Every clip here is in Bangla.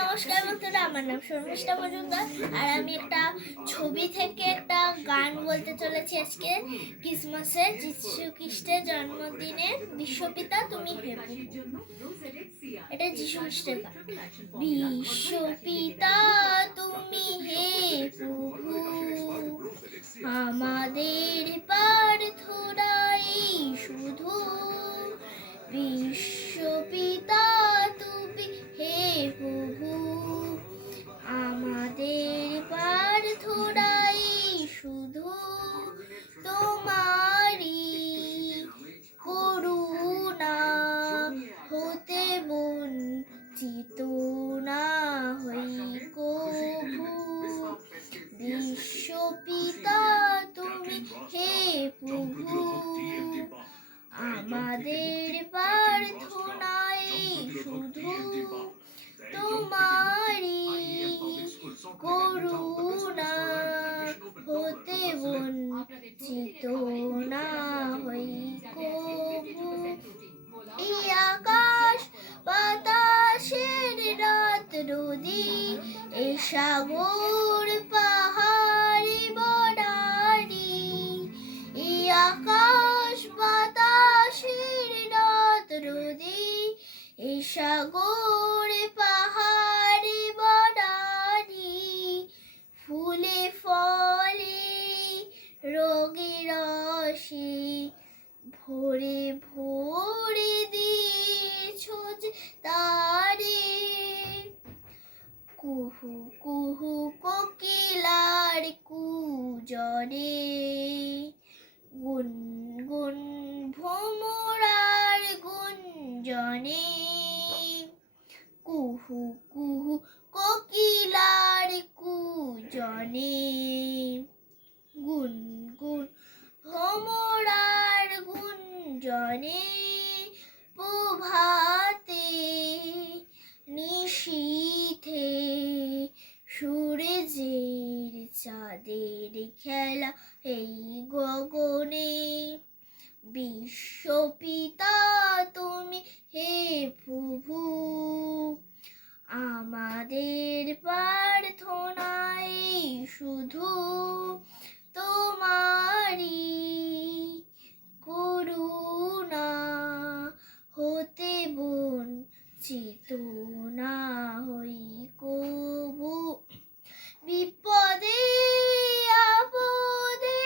নমস্কার বন্ধুরা, আমার নাম শর্মিষ্ঠা মজুমদার আর আমি একটা ছবি থেকে একটা গান বলতে চলেছি আজকে। ক্রিসমাসে যিশু খ্রিস্টের জন্মদিনে বিশ্বপিতা তুমি হে প্রভু। এটা যিশু খ্রিস্টের গান। বিশ্বপিতা তুমি হে প্রভু, আমাদের প্রার্থনাই শুধু। বিশ্বপিতা তুমি হে প্রভু, আমাদের প্রার্থনাই শুধু। তোমারই করুণা হতে বঞ্চিত না হই কভু। বিশ্বপিতা তুমি হে প্রভু, আমাদের প্রার্থনাই শুধু। তোমারই করুণা হতে বঞ্চিত না হই কভু। এই আকাশ বাতাসের রাত নদী, এই সাগর পাহাড় বনানী, এই আকাশ বাতাসের রাত নদী, এই সাগর পাহাড় বনানী, ফুলে ফলে রঙে রসে ভরে ভরে দিয়েছ তারে। কুহু কুহু কোকিলার কুজরে, গুনগুন ভ্রমরার গুঞ্জনে। কুহু কুহু কোকিলার কুজনে, গুনগুন ভ্রমরার গুঞ্জনে। প্রভাতে নিশীথে সূর্যের চাঁদের খেলা এই গগনে। বিশ্বপিতা তুমি হে প্রভু, আমাদের প্রার্থনাই শুধু। তোমারই করুণা হতে বঞ্চিত না হই কভু। বিপদে আপদে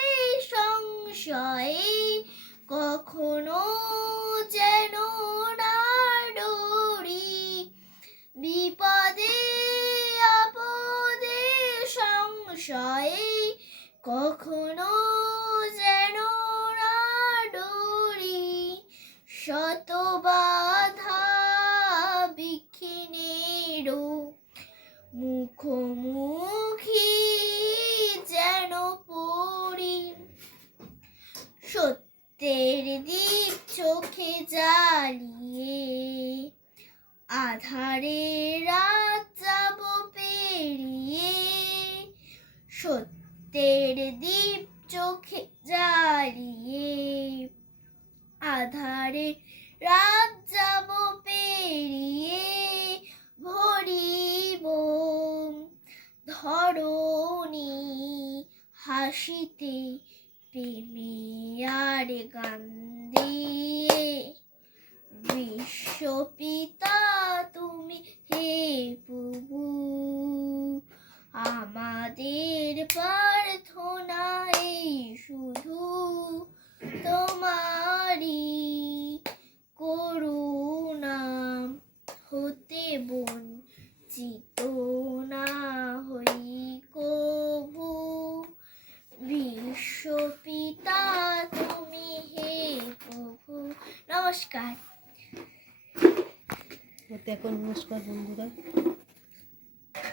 সংশয়ে কখনো যেন না ডরি। বিপদে আপদে সংশয়ে কখনো যেন না ডরি। শত বাধা বিঘ্নেরও মুখোমুখি যেন পড়ি। সত্যের দীপ চোখে জ্বালিয়ে আধারে রাত যাব পেরিয়ে। সত্যের দীপ চোখে জ্বালিয়ে আধারে রাত যাব পেরিয়ে। ভরিব ধরণী হাসিতে প্রেমে আর গান দিয়ে। বিশ্বপিতা তুমি হে প্রভু, আমাদের প্রার্থনাই শুধু। তোমারই করুণা হতে বঞ্চিত না হই কভু। বিশ্বপিতা তুমি হে প্রভু। নমস্কার। নমস্কার বন্ধুরা।